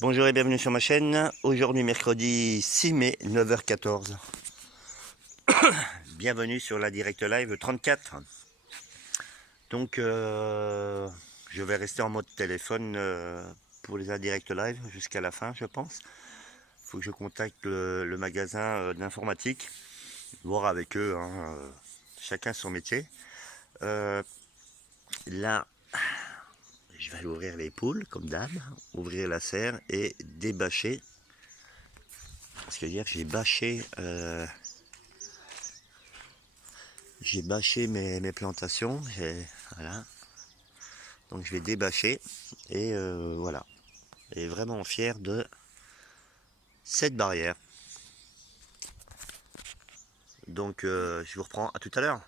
Bonjour et bienvenue sur ma chaîne. Aujourd'hui mercredi 6 mai 9h14. Bienvenue sur la Direct Live 34. Donc je vais rester en mode téléphone pour les Direct Live jusqu'à la fin je pense. Il faut que je contacte le magasin d'informatique, voir avec eux, hein, chacun son métier. Là je vais aller ouvrir les poules comme d'hab, ouvrir la serre et débâcher. Parce que hier j'ai bâché mes plantations, voilà. Donc je vais débâcher et voilà. Et vraiment fier de cette barrière. Donc je vous reprends à tout à l'heure.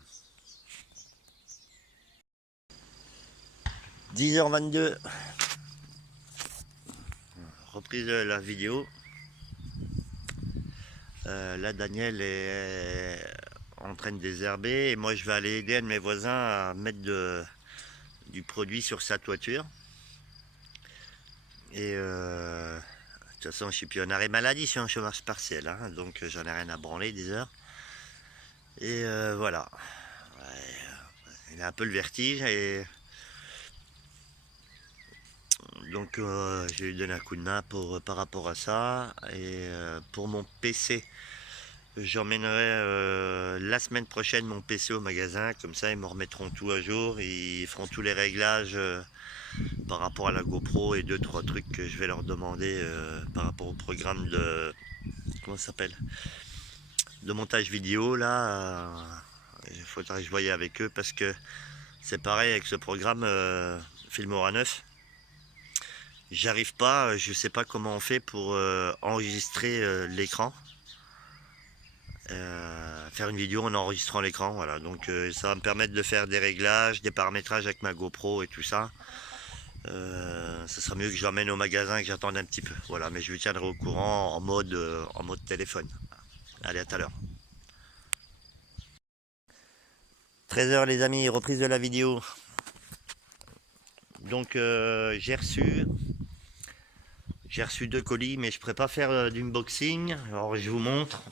10h22. Reprise de la vidéo. Là Daniel est en train de désherber et moi je vais aller aider un de mes voisins à mettre du produit sur sa toiture. Et de toute façon je suis plus en arrêt maladie, je suis en chômage partiel, hein, donc j'en ai rien à branler des heures. Et voilà. Ouais, il a un peu le vertige et donc je lui donne un coup de main par rapport à ça. Et pour mon PC, j'emmènerai la semaine prochaine mon PC au magasin, comme ça ils me remettront tout à jour, ils feront tous les réglages par rapport à la GoPro et 2-3 trucs que je vais leur demander par rapport au programme de, comment ça s'appelle, de montage vidéo là. Il faudrait que je voie avec eux parce que c'est pareil avec ce programme Filmora 9. J'arrive pas, je sais pas comment on fait pour enregistrer l'écran. Faire une vidéo en enregistrant l'écran, voilà. Donc ça va me permettre de faire des réglages, des paramétrages avec ma GoPro et tout ça. Ça sera mieux que je l'emmène au magasin et que j'attende un petit peu. Voilà, mais je vous tiendrai au courant en mode téléphone. Allez, à tout à l'heure. 13h les amis, reprise de la vidéo. Donc j'ai reçu 2 colis, mais je ne pourrais pas faire d'unboxing. Alors je vous montre.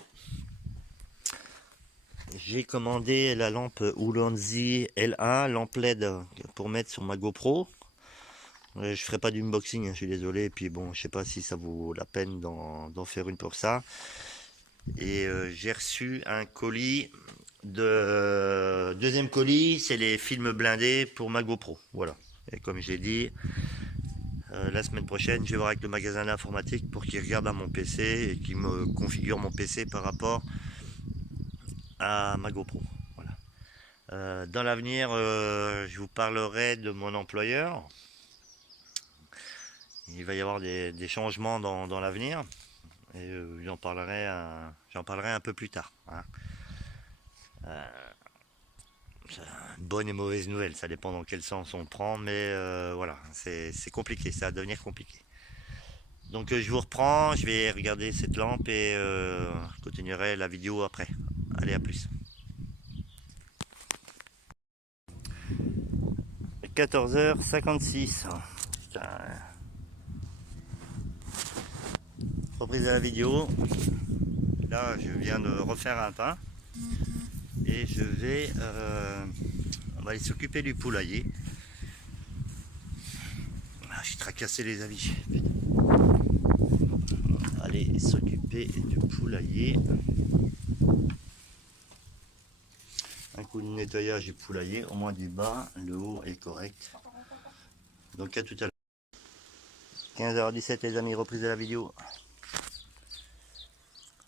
J'ai commandé la lampe Ulanzi L1, lampe LED pour mettre sur ma GoPro. Je ferai pas d'unboxing, hein, je suis désolé. Et puis bon, je sais pas si ça vaut la peine d'en faire une pour ça. Et j'ai reçu un colis deuxième colis, c'est les films blindés pour ma GoPro. Voilà. Et comme j'ai dit, la semaine prochaine, je vais voir avec le magasin d'informatique pour qu'il regarde à mon PC et qu'il me configure mon PC par rapport à ma GoPro. Voilà. Dans l'avenir, je vous parlerai de mon employeur. Il va y avoir des changements dans l'avenir et j'en parlerai un peu plus tard. Hein. Une bonne et mauvaise nouvelle, ça dépend dans quel sens on prend, mais voilà, c'est compliqué, ça va devenir compliqué. Donc je vous reprends, je vais regarder cette lampe et je continuerai la vidéo après. Allez, à plus. 14h56. Putain. Reprise de la vidéo. Là, je viens de refaire un pain et je vais, on va aller s'occuper du poulailler. Ah, je suis tracassé les amis. Aller s'occuper du poulailler. Un coup de nettoyage du poulailler, au moins du bas, le haut est correct. Donc à tout à l'heure. 15h17 les amis, reprise de la vidéo.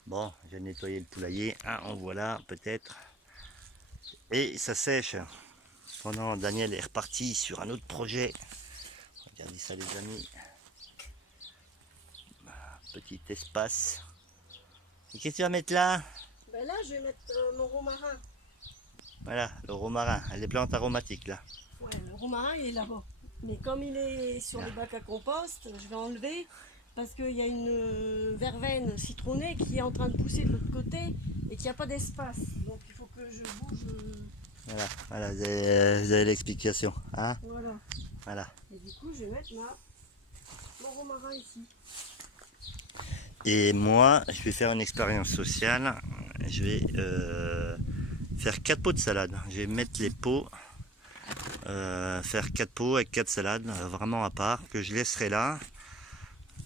Bon, j'ai nettoyé le poulailler, en voilà peut-être. Et ça sèche. Pendant Daniel est reparti sur un autre projet. Regardez ça les amis. Petit espace. Et qu'est-ce que tu vas mettre là? Ben là, je vais mettre mon romarin. Voilà, le romarin, les plantes aromatiques là. Ouais, le romarin, il est là-bas. Mais comme il est sur le bac à compost, je vais enlever parce qu'il y a une verveine citronnée qui est en train de pousser de l'autre côté et qu'il n'y a pas d'espace. Donc il faut que je bouge. Voilà, vous avez l'explication. Hein, Voilà. voilà. Et du coup, je vais mettre ma mon romarin ici. Et moi, je vais faire une expérience sociale. Je vais faire 4 pots de salade. Je vais mettre les pots, faire 4 pots avec 4 salades, vraiment à part, que je laisserai là.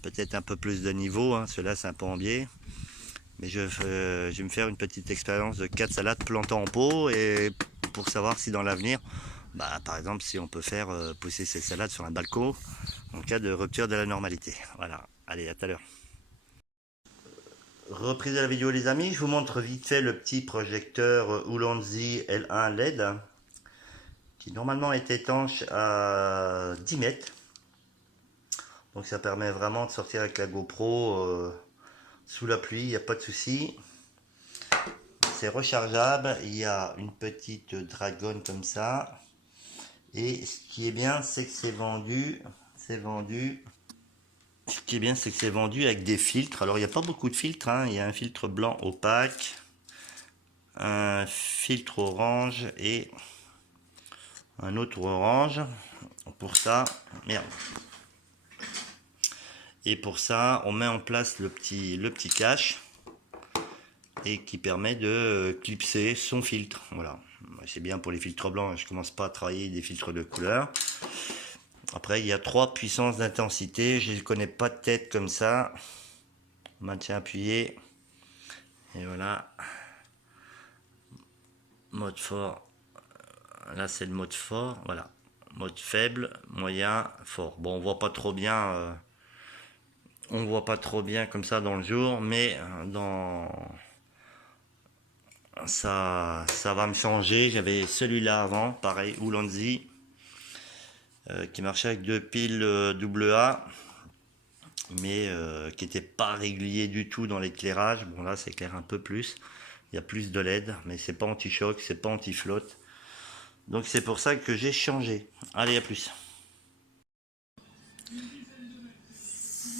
Peut-être un peu plus de niveau, hein, ceux-là c'est un peu en biais. Mais je vais me faire une petite expérience de 4 salades plantées en pot, et pour savoir si dans l'avenir, bah, par exemple, si on peut faire pousser ces salades sur un balcon en cas de rupture de la normalité. Voilà, allez, à tout à l'heure. Reprise de la vidéo les amis, je vous montre vite fait le petit projecteur Ulanzi L1 LED qui normalement est étanche à 10 mètres. Donc ça permet vraiment de sortir avec la GoPro sous la pluie, il n'y a pas de souci. C'est rechargeable, il y a une petite dragonne comme ça. Et ce qui est bien, c'est que c'est vendu. Ce qui est bien, c'est que c'est vendu avec des filtres. Alors, il n'y a pas beaucoup de filtres, hein. Il y a un filtre blanc opaque, un filtre orange et un autre orange. Pour ça, merde. Et pour ça, on met en place le petit cache et qui permet de clipser son filtre. Voilà. C'est bien pour les filtres blancs. Je commence pas à travailler des filtres de couleur. Après, il y a 3 puissances d'intensité. Je ne les connais pas de tête comme ça. Maintien appuyé. Et voilà. Mode fort. Là, c'est le mode fort. Voilà. Mode faible, moyen, fort. Bon, on voit pas trop bien. On voit pas trop bien comme ça dans le jour, mais dans ça va me changer. J'avais celui-là avant, pareil, Ulanzi, qui marchait avec 2 piles AA, mais qui n'était pas régulier du tout dans l'éclairage. Bon, là, ça éclaire un peu plus. Il y a plus de LED, mais c'est pas anti-choc, c'est pas anti-flotte. Donc c'est pour ça que j'ai changé. Allez, à plus.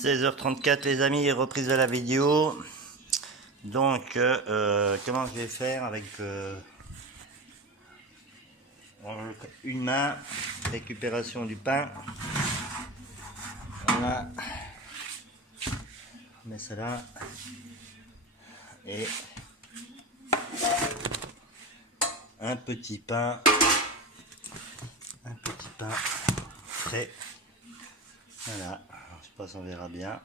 16h34 les amis, reprise de la vidéo. Donc comment je vais faire avec une main, récupération du pain. Voilà. On met ça là. Et un petit pain. Un petit pain frais. Voilà. Je sais pas si on verra bien.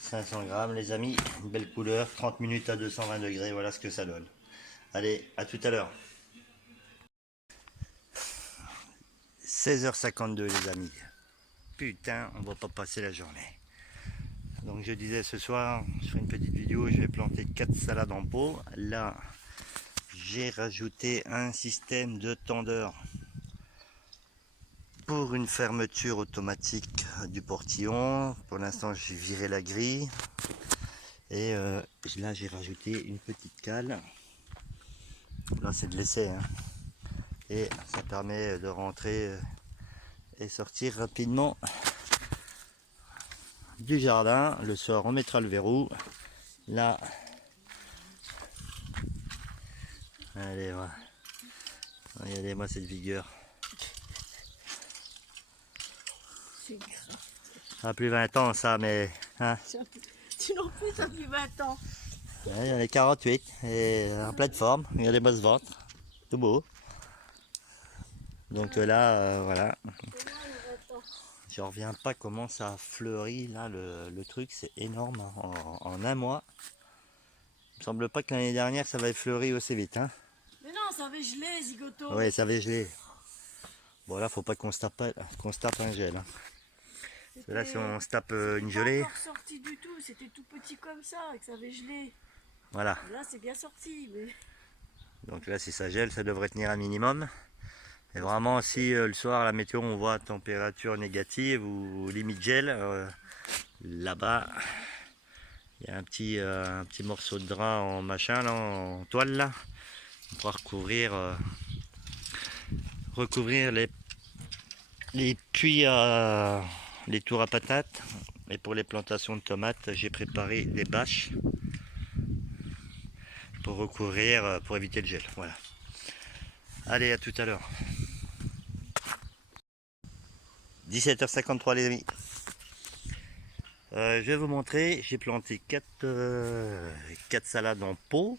500 grammes les amis, une belle couleur, 30 minutes à 220 degrés, voilà ce que ça donne. Allez, à tout à l'heure. 16h52 les amis. Putain, on va pas passer la journée. Donc je disais ce soir, je ferai une petite vidéo, je vais planter 4 salades en pot. Là, j'ai rajouté un système de tendeur pour une fermeture automatique du portillon. Pour l'instant, j'ai viré la grille. Et là, j'ai rajouté une petite cale. Là, c'est de l'essai. Hein. Et ça permet de rentrer et sortir rapidement du jardin. Le soir, on mettra le verrou. Là. Allez, voilà. Regardez-moi cette vigueur. C'est grave. Ça a plus 20 ans, ça, mais... Hein. Tu non plus, ça fait 20 ans. Ouais, il y en a 48 et en pleine forme. Regardez-moi ce ventre, tout beau. Donc là, voilà. Je reviens pas comment ça a fleuri là, le truc, c'est énorme en un mois. Il me semble pas que l'année dernière ça avait fleuri aussi vite. Hein. Mais non, ça avait gelé, zigoto. Oui, ça avait gelé. Bon là, faut pas qu'on se tape un gel. Hein. Là, si on se tape une gelée. Pas encore sorti du tout, c'était tout petit comme ça, et que ça avait gelé. Voilà. Et là, c'est bien sorti. Mais... Donc là, si ça gèle, ça devrait tenir un minimum. Et vraiment, si le soir, la météo, on voit température négative ou limite gel, là-bas, il y a un petit morceau de drap en machin, là, en toile, là. On pourra recouvrir les puits les tours à patates. Et pour les plantations de tomates, j'ai préparé des bâches pour recouvrir, pour éviter le gel. Voilà. Allez, à tout à l'heure. 17h53 les amis. Je vais vous montrer, j'ai planté 4 salades en pot.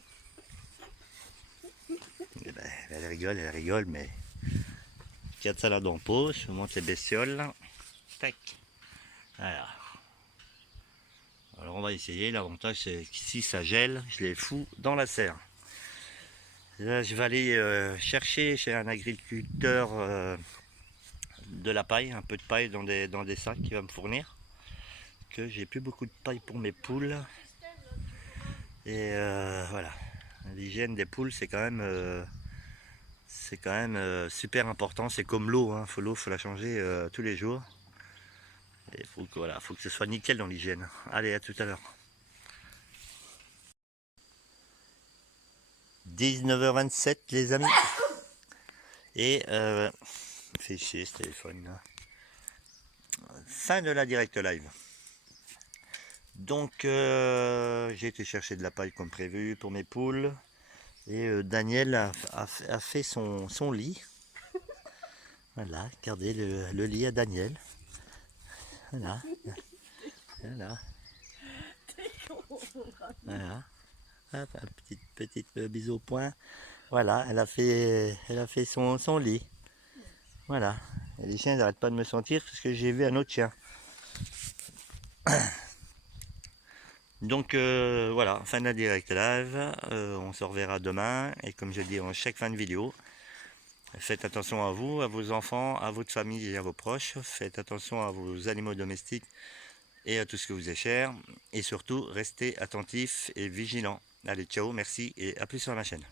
Eh ben, elle rigole, mais 4 salades en pot, je vous montre les bestioles. Tac. Voilà. Alors on va essayer, l'avantage c'est qu'ici ça gèle, je les fous dans la serre. Là je vais aller chercher chez un agriculteur de la paille, un peu de paille dans des sacs qu'il va me fournir. Que j'ai plus beaucoup de paille pour mes poules. Et voilà, l'hygiène des poules c'est quand même super important. C'est comme l'eau, hein. L'eau faut la changer tous les jours. Et faut que ce soit nickel dans l'hygiène. Allez, à tout à l'heure. 19h27 les amis. Et fait chier ce téléphone là. Fin de la direct live. Donc j'ai été chercher de la paille comme prévu pour mes poules. Et Daniel a fait son lit. Voilà, regardez le lit à Daniel. Voilà. Voilà. Voilà. Hop, un petit bisou au point. Voilà, elle a fait son lit. Voilà. Et les chiens n'arrêtent pas de me sentir parce que j'ai vu un autre chien. Donc voilà, fin de la direct live. On se reverra demain. Et comme je dis en chaque fin de vidéo, faites attention à vous, à vos enfants, à votre famille et à vos proches. Faites attention à vos animaux domestiques et à tout ce que vous est cher. Et surtout, restez attentifs et vigilants. Allez, ciao, merci et à plus sur la chaîne.